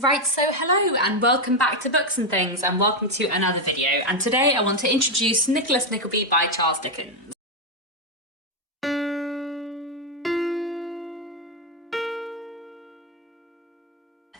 Right, so hello and welcome back to Books and Things and welcome to another video, and today I want to introduce Nicholas Nickleby by Charles Dickens.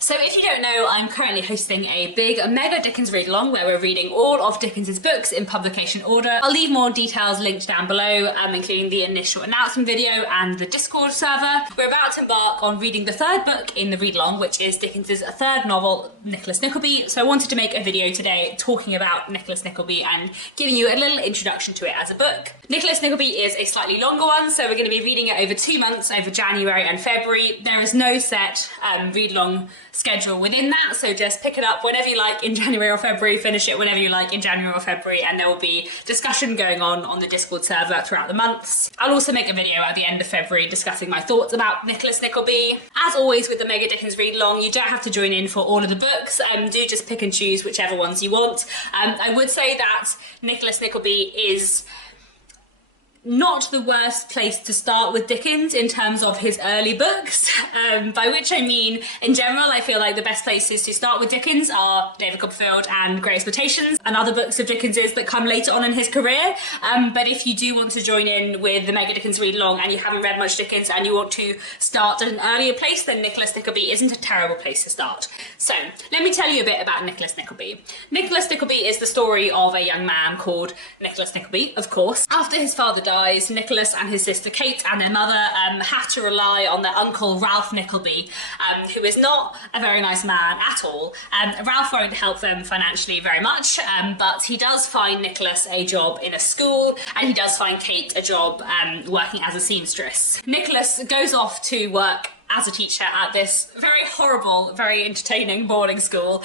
So if you don't know, I'm currently hosting a big mega Dickens Readalong where we're reading all of Dickens's books in publication order. I'll leave more details linked down below, including the initial announcement video and the Discord server. We're about to embark on reading the third book in the Readalong, which is Dickens's third novel, Nicholas Nickleby. So I wanted to make a video today talking about Nicholas Nickleby and giving you a little introduction to it as a book. Nicholas Nickleby is a slightly longer one, so we're going to be reading it over 2 months, over January and February. There is no set read-along schedule within that, so just pick it up whenever you like in January or February, finish it whenever you like in January or February, and there will be discussion going on the Discord server throughout the months. I'll also make a video at the end of February discussing my thoughts about Nicholas Nickleby. As always with the Mega Dickens Read Along, you don't have to join in for all of the books, do just pick and choose whichever ones you want. I would say that Nicholas Nickleby is not the worst place to start with Dickens in terms of his early books, by which I mean, in general, I feel like the best places to start with Dickens are David Copperfield and Great Expectations and other books of Dickens's that come later on in his career. But if you do want to join in with the Mega Dickens Read Along and you haven't read much Dickens and you want to start at an earlier place, then Nicholas Nickleby isn't a terrible place to start. So let me tell you a bit about Nicholas Nickleby. Nicholas Nickleby is the story of a young man called Nicholas Nickleby, of course. After his father dies, Nicholas and his sister Kate and their mother have to rely on their uncle Ralph Nickleby, who is not a very nice man at all. Ralph won't help them financially very much, but he does find Nicholas a job in a school, and he does find Kate a job working as a seamstress. Nicholas goes off to work as a teacher at this very horrible, very entertaining boarding school,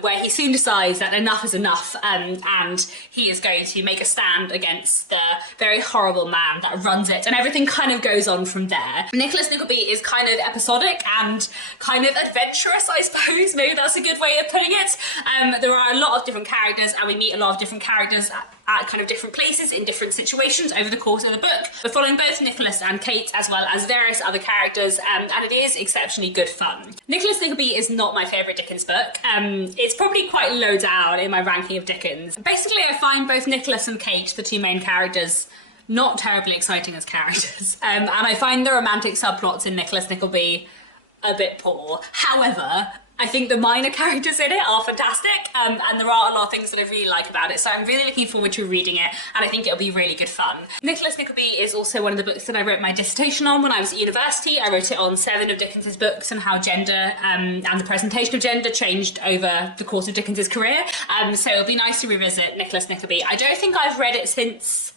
where he soon decides that enough is enough, and he is going to make a stand against the very horrible man that runs it, and everything kind of goes on from there. Nicholas Nickleby is kind of episodic and kind of adventurous, I suppose. Maybe that's a good way of putting it. There are a lot of different characters, and we meet a lot of different characters at kind of different places in different situations over the course of the book. We're following both Nicholas and Kate as well as various other characters, and it is exceptionally good fun. Nicholas Nickleby is not my favourite Dickens book. It's probably quite low down in my ranking of Dickens. Basically, I find both Nicholas and Kate, the two main characters, not terribly exciting as characters. And I find the romantic subplots in Nicholas Nickleby a bit poor. However, I think the minor characters in it are fantastic, and there are a lot of things that I really like about it, so I'm really looking forward to reading it, and I think it'll be really good fun. Nicholas Nickleby is also one of the books that I wrote my dissertation on when I was at university. I wrote it on 7 of Dickens's books and how gender and the presentation of gender changed over the course of Dickens's career, so it'll be nice to revisit Nicholas Nickleby. I don't think I've read it since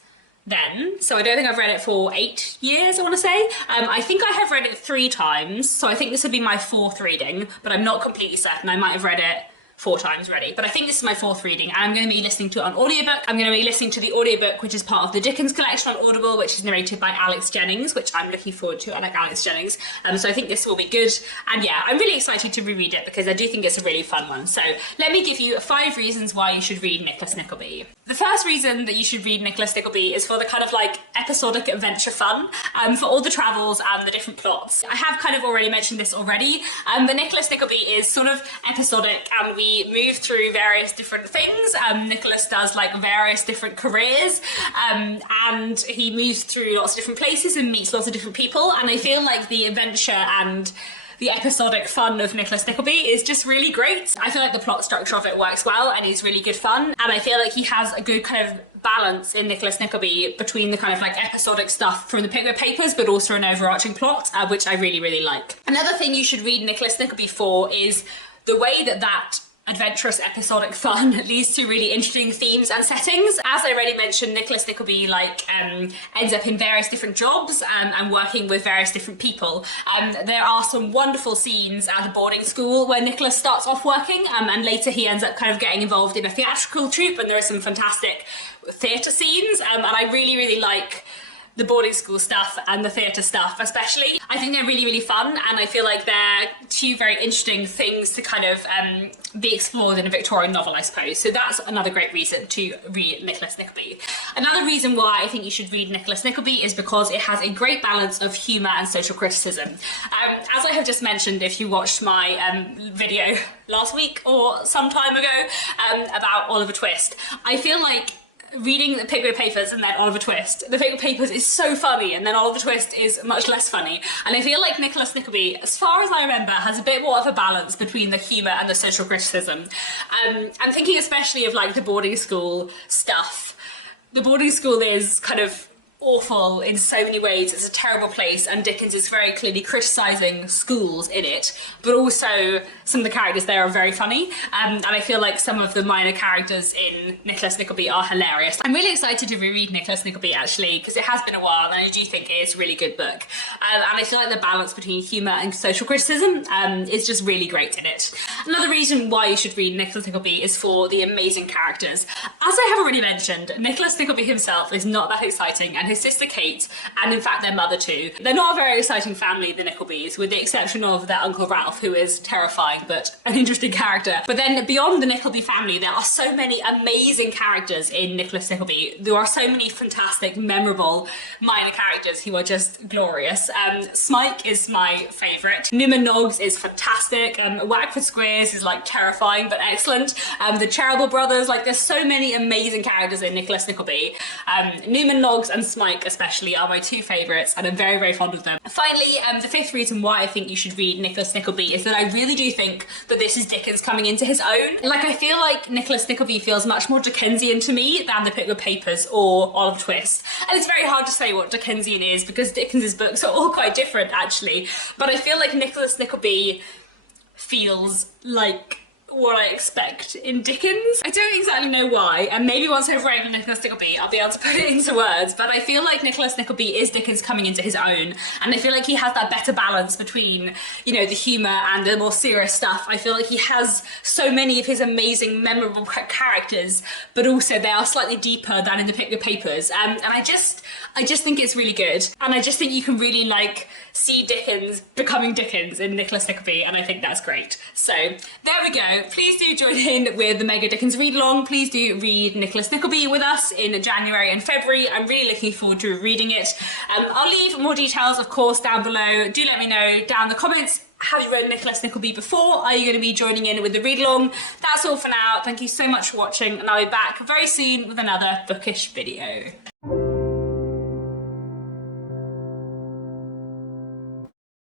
then, so I don't think I've read it for 8 years, I want to say. I think I have read it 3 times, so I think this would be my 4th reading, but I'm not completely certain. I might have read it 4 times already, but I think this is my 4th reading, and I'm going to be listening to it on audiobook. I'm going to be listening to the audiobook, which is part of the Dickens collection on Audible, which is narrated by Alex Jennings, which I'm looking forward to. I like Alex Jennings, so I think this will be good. And yeah, I'm really excited to reread it because I do think it's a really fun one. So let me give you 5 reasons why you should read Nicholas Nickleby. The first reason that you should read Nicholas Nickleby is for the kind of like episodic adventure fun, for all the travels and the different plots. I have kind of already mentioned this already, but Nicholas Nickleby is sort of episodic, and we move through various different things. Nicholas does like various different careers, and he moves through lots of different places and meets lots of different people, and I feel like the adventure and the episodic fun of Nicholas Nickleby is just really great. I feel like the plot structure of it works well and is really good fun, and I feel like he has a good kind of balance in Nicholas Nickleby between the kind of like episodic stuff from the Pickwick papers but also an overarching plot, which I really, really like. Another thing you should read Nicholas Nickleby for is the way that adventurous episodic fun leads to really interesting themes and settings. As I already mentioned, Nicholas Nickleby ends up in various different jobs and working with various different people. There are some wonderful scenes at a boarding school where Nicholas starts off working, and later he ends up kind of getting involved in a theatrical troupe, and there are some fantastic theatre scenes, and I really, really like the boarding school stuff and the theatre stuff especially. I think they're really, really fun, and I feel like they're two very interesting things to kind of be explored in a Victorian novel, I suppose. So that's another great reason to read Nicholas Nickleby. Another reason why I think you should read Nicholas Nickleby is because it has a great balance of humour and social criticism. As I have just mentioned, if you watched my video last week or some time ago about Oliver Twist, I feel like reading the Pickwick Papers and then Oliver Twist, the Pickwick Papers is so funny and then Oliver Twist is much less funny, and I feel like Nicholas Nickleby, as far as I remember, has a bit more of a balance between the humour and the social criticism. I'm thinking especially of like the boarding school stuff. The boarding school is kind of awful in so many ways. It's a terrible place, and Dickens is very clearly criticising schools in it, but also some of the characters there are very funny, and I feel like some of the minor characters in Nicholas Nickleby are hilarious. I'm really excited to reread Nicholas Nickleby actually, because it has been a while and I do think it is a really good book, and I feel like the balance between humour and social criticism is just really great in it. Another reason why you should read Nicholas Nickleby is for the amazing characters. As I have already mentioned, Nicholas Nickleby himself is not that exciting, and his sister Kate, and in fact their mother too, they're not a very exciting family, the Nicklebys, with the exception of their Uncle Ralph, who is terrifying but an interesting character. But then beyond the Nickleby family, there are so many amazing characters in Nicholas Nickleby. There are so many fantastic, memorable minor characters who are just glorious. Smike is my favourite. Newman Noggs is fantastic. Wackford Squeers is like terrifying but excellent. The Cheryble brothers, like there's so many amazing characters in Nicholas Nickleby. Newman Noggs and Smike especially are my two favourites, and I'm very, very fond of them. Finally, the fifth reason why I think you should read Nicholas Nickleby is that I really do think that this is Dickens coming into his own. Like, I feel like Nicholas Nickleby feels much more Dickensian to me than the Pickwick Papers or Oliver Twist. And it's very hard to say what Dickensian is because Dickens's books are all quite different actually. But I feel like Nicholas Nickleby feels like what I expect in Dickens. I don't exactly know why, and maybe once I've read Nicholas Nickleby I'll be able to put it into words, but I feel like Nicholas Nickleby is Dickens coming into his own, and I feel like he has that better balance between, you know, the humour and the more serious stuff. I feel like he has so many of his amazing, memorable characters, but also they are slightly deeper than in the Pickwick Papers, and I just think it's really good, and I just think you can really like see Dickens becoming Dickens in Nicholas Nickleby, and I think that's great. So there we go. Please do join in with the Mega Dickens Readalong. Please do read Nicholas Nickleby with us in January and February. I'm really looking forward to reading it. I'll leave more details, of course, down below. Do let me know down in the comments. Have you read Nicholas Nickleby before? Are you going to be joining in with the read-along? That's all for now. Thank you so much for watching, and I'll be back very soon with another bookish video.